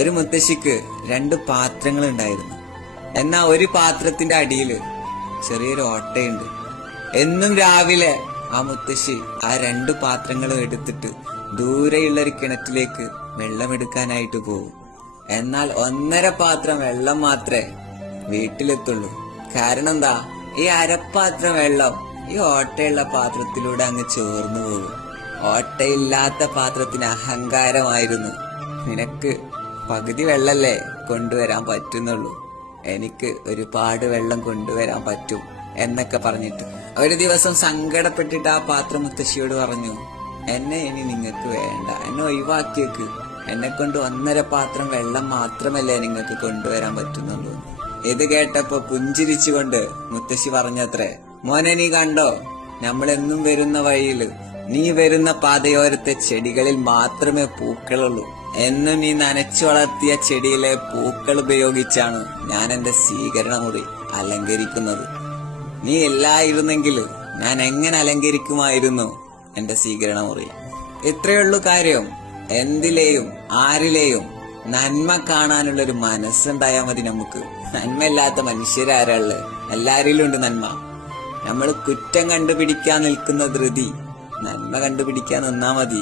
ഒരു മുത്തശ്ശിക്ക് 2 പാത്രങ്ങൾ ഉണ്ടായിരുന്നു. എന്നാ ഒരു പാത്രത്തിന്റെ അടിയില് ചെറിയൊരു ഓട്ടയുണ്ട്. എന്നും രാവിലെ ആ മുത്തശ്ശി ആ 2 പാത്രങ്ങളും എടുത്തിട്ട് ദൂരെയുള്ള ഒരു കിണറ്റിലേക്ക് വെള്ളമെടുക്കാനായിട്ട് പോകും. എന്നാൽ 1.5 പാത്രം വെള്ളം മാത്രമേ വീട്ടിലെത്തുള്ളൂ. കാരണം എന്താ, ഈ അരപ്പാത്രം വെള്ളം ഈ ഓട്ടയുള്ള പാത്രത്തിലൂടെ അങ്ങ് ചോർന്നു പോകും. ഓട്ടയില്ലാത്ത പാത്രത്തിന് അഹങ്കാരമായിരുന്നു. നിനക്ക് പകുതി വെള്ളല്ലേ കൊണ്ടുവരാൻ പറ്റുന്നുള്ളൂ, എനിക്ക് ഒരുപാട് വെള്ളം കൊണ്ടുവരാൻ പറ്റും എന്നൊക്കെ പറഞ്ഞിട്ട് ഒരു ദിവസം സങ്കടപ്പെട്ടിട്ട് ആ പാത്രം മുത്തശ്ശിയോട് പറഞ്ഞു, എന്നെ ഇനി നിങ്ങൾക്ക് വേണ്ട, എന്നെ ഒഴിവാക്കിയേക്ക്. എന്നെ കൊണ്ട് 1.5 പാത്രം വെള്ളം മാത്രമല്ലേ നിങ്ങൾക്ക് കൊണ്ടുവരാൻ പറ്റുന്നുള്ളൂ. ഇത് കേട്ടപ്പോ പുഞ്ചിരിച്ചുകൊണ്ട് മുത്തശ്ശി പറഞ്ഞത്രേ, മോനെ നീ കണ്ടോ, നമ്മളെന്നും വരുന്ന വഴിയില് നീ വരുന്ന പാതയോരത്തെ ചെടികളിൽ മാത്രമേ പൂക്കളുള്ളൂ. എന്നും നീ നനച്ചു വളർത്തിയ ചെടിയിലെ പൂക്കൾ ഉപയോഗിച്ചാണ് ഞാൻ എന്റെ സ്വീകരണ മുറി അലങ്കരിക്കുന്നത്. നീ ഇല്ലായിരുന്നെങ്കിൽ ഞാൻ എങ്ങനെ അലങ്കരിക്കുമായിരുന്നു എന്റെ സ്വീകരണ മുറി. ഇത്രയുള്ളൂ കാര്യം. എന്തിലേയും ആരിലെയും നന്മ കാണാനുള്ള ഒരു മനസ്സുണ്ടായാൽ മതി നമുക്ക്. നന്മയില്ലാത്ത മനുഷ്യരാരാള്, എല്ലാരിലും ഉണ്ട് നന്മ. നമ്മൾ കുറ്റം കണ്ടുപിടിക്കാൻ നിൽക്കുന്ന ധൃതി, നന്മ കണ്ടുപിടിക്കാൻ നിന്നാ മതി.